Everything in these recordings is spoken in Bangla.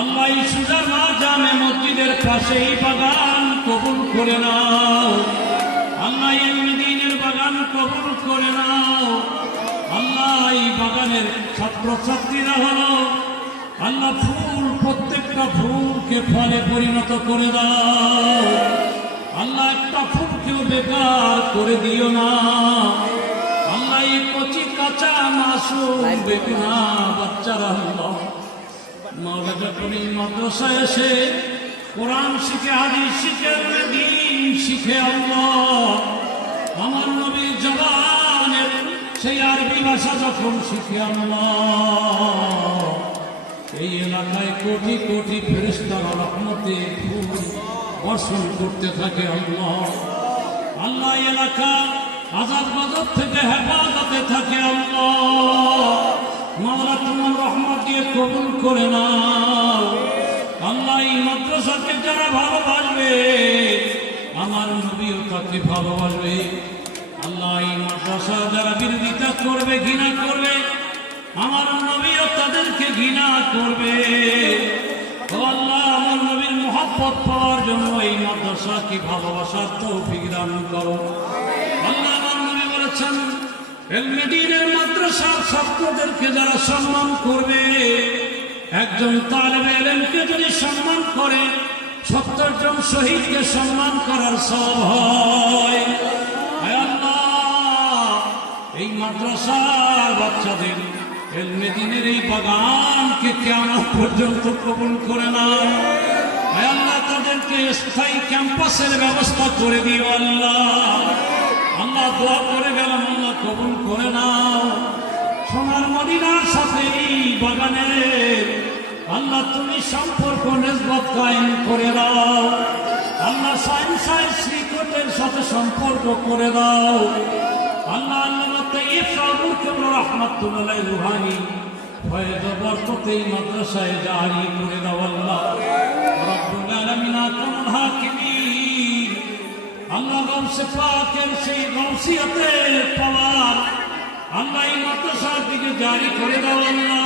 আল্লাহ এই সুজামা জামে মসজিদের পাশে এই বাগান কবুল করে নাও। আল্লাহ দিনের বাগান কবুল করে নাও। আল্লাহ এই বাগানের ছাত্রছাত্রীরা হলো, আল্লাহ ফুল, প্রত্যেকটা ফুলকে ফলে পরিণত করে দাও। আল্লাহ একটা ফুলকেও বেকার করে দিও না। আল্লাহ এই কচি কাঁচা মাসুম বেগুনা বাচ্চারা আল্লাহ মাওলা যখন এই মাদ্রাসায় এসে কোরআন শিখে, হাদিস শিখে, দিন শিখে আল্লাহ। সেই আরবি ভাষা যখন শিখে এই এলাকায় কোটি কোটি ফেরিস্তারা রহমতে ফুল করতে থাকে আল্লাহ। এলাকা আজাদ থেকে হেফাজতে থাকে আল্লাহ। মাওলা তোমার রহমত দিয়ে কবুল করে নাও। আল্লাহ এই মাদ্রাসাকে যারা ভালোবাসবে, আমার নবীও তাকে ভালোবাসবে। আল্লাহ এই মাদ্রাসা যারা বিরোধিতা করবে, ঘৃণা করবে, আমার নবীও তাদেরকে ঘৃণা করবে। আল্লাহ, আমার নবীর মহব্বত পাওয়ার জন্য এই মাদ্রাসাকে ভালোবাসার তৌফিক দান করো। আল্লাহ আমার নবী বলেছেন এলমেদিনের মাদ্রাসার ছাত্রদেরকে যারা সম্মান করবে, একজন তালেবে এলেমকে যদি সম্মান করে, সত্তর জন শহীদকে সম্মান করার সব হয়। এই মাদ্রাসার বাচ্চাদের এলমেদিনের এই বাগানকে কেমন পর্যন্ত কবুল করে না আল্লাহ, তাদেরকে স্থায়ী ক্যাম্পাসের ব্যবস্থা করে দিও আল্লাহ। করে নাও সোনার মদিনার সাথে এই বাগানের আল্লাহ তুমি সম্পর্ক নেসবত কায়েম করে দাও। আল্লাহ সাইন্সাই শ্রীকোটের সাথে সম্পর্ক করে দাও। আল্লাহ আল্লাহ রুহানি। করে আল্লাহ এই মাদ্রাসার দিকে জারি করে দাও আল্লাহ।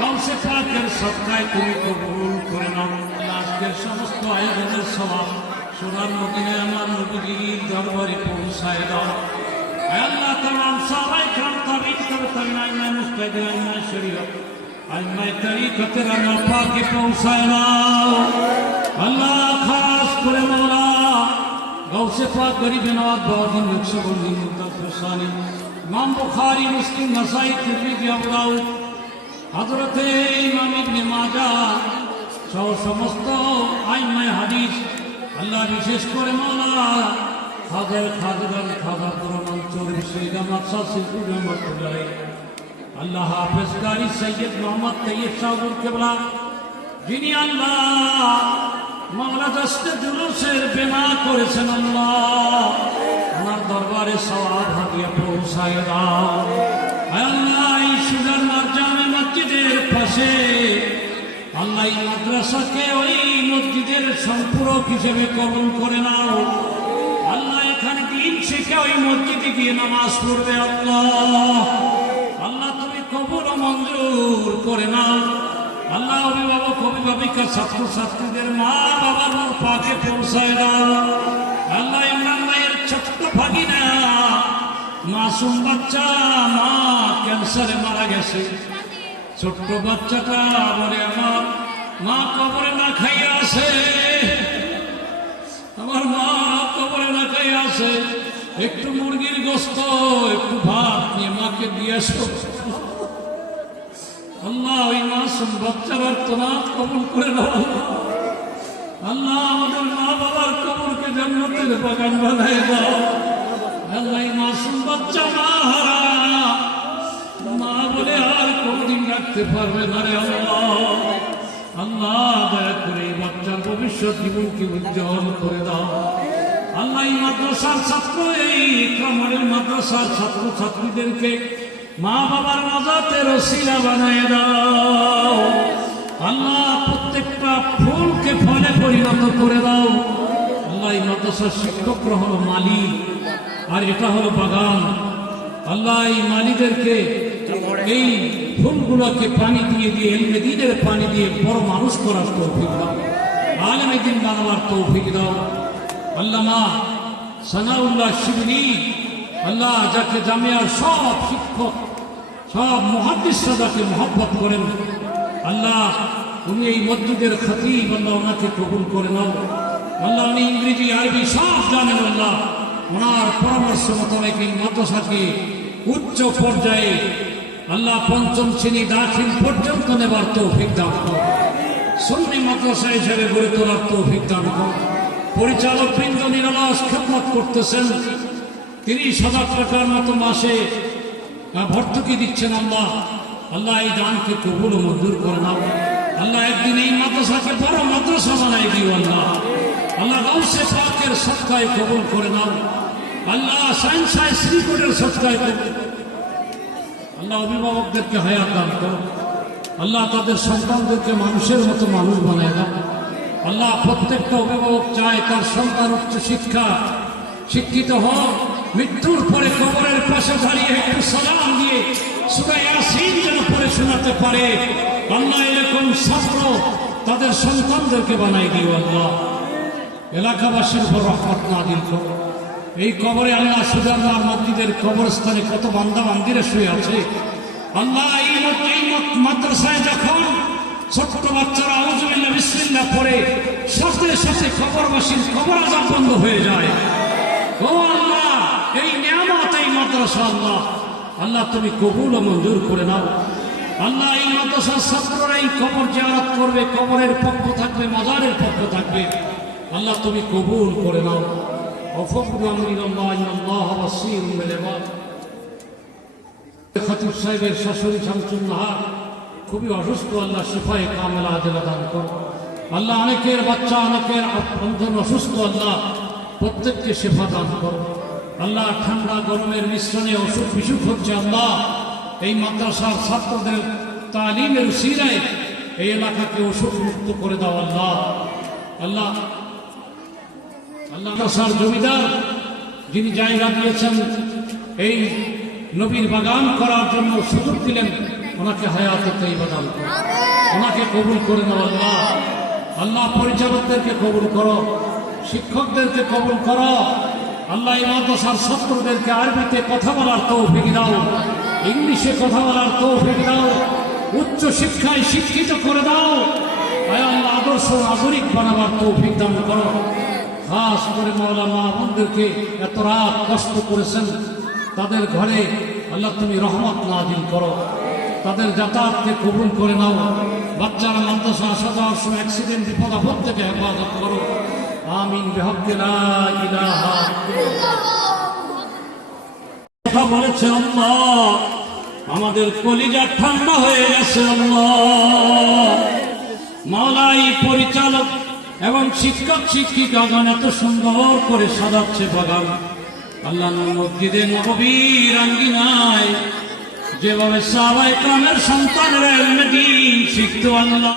গৌসে পাকের সত্তায় তুমি কবুল করে নাও। আল্লাহ, আজকের সমস্ত আয়োজনের সবাব সোনার মদিনে আমার নবীর দরবারে পৌঁছায় দাও। আল্লাহ তাম সবাই খান তাবিজ করে তাবিন আইমায় মুস্তাদ আইমায় শরীয়ত আইমায় তরিকতের আল্লাহ পাকে পৌঁছায় দাও। আল্লাহ খাস করে মোলা গৌসে পাক গরিবে নওয়াজ বাউদ্দিন নকশবন্দি মুতাফসানি ইমাম বুখারী, মুসলিম, নাসাই, তিরমিজি, আবু দাউদ, হযরতে ইমাম ইবনে মাজাহ সহ সমস্ত আইমায়ে হাদিস আল্লাহ বিশেষ করে মাওলা হাজার খাজরান খাজা পুরমান চৌরি সৈয়দ মাকসাদ সিদ্দিক রহমতুল্লাহ আল্লাহ হাফেজ কারি সৈয়দ মোহাম্মদ তৈয়ব সাহুর কেবলা, যিনি আল্লাহ মামলা দশটা জুলুসের বেনা করেছেন আল্লাহ। দরবারে সওয়াব হাতিয়া পৌঁছায় আল্লাহ মার্জামে মসজিদের পাশে আল্লাহ মাদ্রাসাকে ওই মসজিদের সম্পূরক হিসেবে করে নাও। আল্লাহ এখানে দিন শিখে ওই মসজিদে গিয়ে নামাজ পড়বে আল্লাহ। আল্লাহ তুমি কবর মঞ্জুর করে নাও। আল্লাহ অভিভাবক, অভিভাবিকা ছাত্র ছাত্রীদের মা বাবার পাকে পৌঁছায় দাও। আল্লাহ ভাগিনা, মাসুম বাচ্চা, মা ক্যান্সারে মারা গেছে। ছোট্ট বাচ্চাটা বলে আমার মা কবরে না খাইয়া আছে। আমার মা কবরে না খাইয়া আছে। একটু মুরগির গোস্ত, একটু ভাত নিয়ে মাকে দিয়ে আসো। আল্লাহ, ওই মাসুম বাচ্চার তোনাথ কবুল করে দাও আল্লাহ আমাদের মা বাবার কবরকে জান্নাতের বাগান বানায় দাও। আল্লাহ মাসুম বাচ্চা মা হারা মা বলে আর কোনদিন রাখতে পারবে না রে আল্লাহ। আল্লাহ দয়া করে বাচ্চার ভবিষ্যৎ জীবনকে উজ্জ্বল করে দাও। আল্লাহ মাদ্রাসার ছাত্র, এই ক্রমণের মাদ্রাসার ছাত্র ছাত্রীদেরকে মা বাবার মজাতের রসিলা বানায় দাও। আল্লাহ প্রত্যেকটা ফলে পরিণত করে দাও। আল্লাহ মাদ্রাসার শিক্ষকরা হলো মালিক। আর এটা হলো বাগান। আল্লাহ এই মালিদেরকে এই ফুলগুলোকে পানি দিয়ে দিয়ে এলমেদিদের পানি দিয়ে দিয়ে বড় মানুষ করার তৌফিক দাও। আলমে দিন বানাবার তৌফিক দাও। আল্লামা সানাউল্লাহ শিবনি, আল্লাহ যাকে জামিয়ার সব শিক্ষক, সব মহাদিসরা যাকে মহব্বত করেন, আল্লাহ উনি এই মসজিদের খতিব, আল্লাহ ওনাকে কবুল করে নাও। আল্লাহ উনি ইংরেজি, আরবি সব জানেন, আল্লাহ। ওনার পরামর্শ মোতাবেক এই মাদ্রাসাকে উচ্চ পর্যায়ে আল্লাহ পঞ্চম শ্রেণি দাখিল পর্যন্ত নেবার তৌফিক দান করো। সুন্নি মাদ্রাসা হিসেবে গড়ে তোলার তৌফিক দান করো। পরিচালক বৃন্দ নিরলস খেদমত করতেছেন। তিরিশ হাজার টাকার মতো মাসে ভর্তুকি দিচ্ছেন আল্লাহ। আল্লাহ এই দানকে কবুল মঞ্জুর করে নাও। আল্লাহ একদিন এই মাদ্রাসাকে বড় মাদ্রাসা বানাই দিও আল্লাহ। আল্লাহ গাউসে পাকের সৎকায় কবুল করে নাও। আল্লাহ সাইন্সায় শ্রীকোটের সৎকায় কবুল আল্লাহ অভিভাবকদেরকে হায়া দান করো। আল্লাহ তাদের সন্তানদেরকে মানুষের মতো মানুষ বানায় না আল্লাহ প্রত্যেকটা অভিভাবক চায় তার সন্তান উচ্চ শিক্ষা, শিক্ষিত হোক। মৃত্যুর পরে কবরের পাশে দাঁড়িয়ে একটু সালাম দিয়ে সুরাই আসিন যেন পড়ে শোনাতে পারে। আল্লাহ এরকম ছাত্র তাদের সন্তানদেরকে বানাই দিও আল্লাহ। এলাকাবাসীর উপর রহমত নাদিল করো। এই কবরে আল্লাহ সুদান্নার মসজিদের কবরস্থানে কত বান্দা বান্দিরা শুয়ে আছে? আল্লাহ, এই মাদ্রাসায় যখন ছোট্ট বাচ্চারা আউজুবিল্লাহ বিসমিল্লাহ পড়ে, সাথে সাথে কবরবাসীর কবর আজাব বন্ধ হয়ে যায়। ও আল্লাহ, এই নিয়ামত, এই মাদ্রাসা আল্লাহ। আল্লাহ, তুমি কবুল ও মঞ্জুর করে নাও। আল্লাহ এই মাদ্রাসার ছাত্ররা এই কবর জাহারাত করবে, কবরের পক্ষ থাকবে, মাজারের পক্ষ থাকবে। আল্লাহ তুমি কবুল করে নাও। সাহেবের শাশুড়ি খুবই অসুস্থ, আল্লাহ আল্লাহ অনেকের বাচ্চা, অনেকের অসুস্থ, আল্লাহ প্রত্যেককে সেফা দান আল্লাহ ঠান্ডা, গরমের মিশ্রণে অসুখ বিসুখ হচ্ছে, আল্লাহ এই মাদ্রাসার ছাত্রদের তালিমের উসিলায় এই এলাকাকে অসুখ মুক্ত করে দাও আল্লাহ। আল্লাহ আল্লাহ মাদ্রাসার জমিদার যিনি জায়গা দিয়েছেন এই নবীর বাগান করার জন্য সুযোগ দিলেন ওনাকে হায়াত এই বাগান করো। ওনাকে কবুল করে নাও আল্লাহ। আল্লাহ পরিচালকদেরকে কবুল করো শিক্ষকদেরকে কবুল করো। আল্লাহ এই মাদ্রাসার ছাত্রদেরকে আরবিতে কথা বলার তৌফিক দাও। ইংলিশে কথা বলার তৌফিক দাও। উচ্চ শিক্ষায় শিক্ষিত করে দাও। আদর্শ নাগরিক বানাবার তৌফিক দান করো। খাস করে মৌলা মা বোনদেরকে এত রাত কষ্ট করেছেন। তাদের ঘরে আল্লাহ তুমি রহমত নাজিল করো। তাদের যাতায়াতকে কবুল করে নাও। বাচ্চারা মাদ্রাসা আসা যাওয়ার সময় অ্যাক্সিডেন্ট বিপদ, আপদ থেকে হেফাজত করো। আমিন লা ইলাহা কথা বলেছে আল্লাহ আমাদের কলিজা ঠান্ডা হয়ে গেছে মাওলাই পরিচালক এবং শিক্ষক শিক্ষিকাগণ এত সুন্দর করে সাজাচ্ছে বাগান। আল্লাহ মসজিদে নবীর আঙ্গিনায় যেভাবে সাবাই কামের সন্তানেরা এলমে দিন শিখতো আল্লাহ।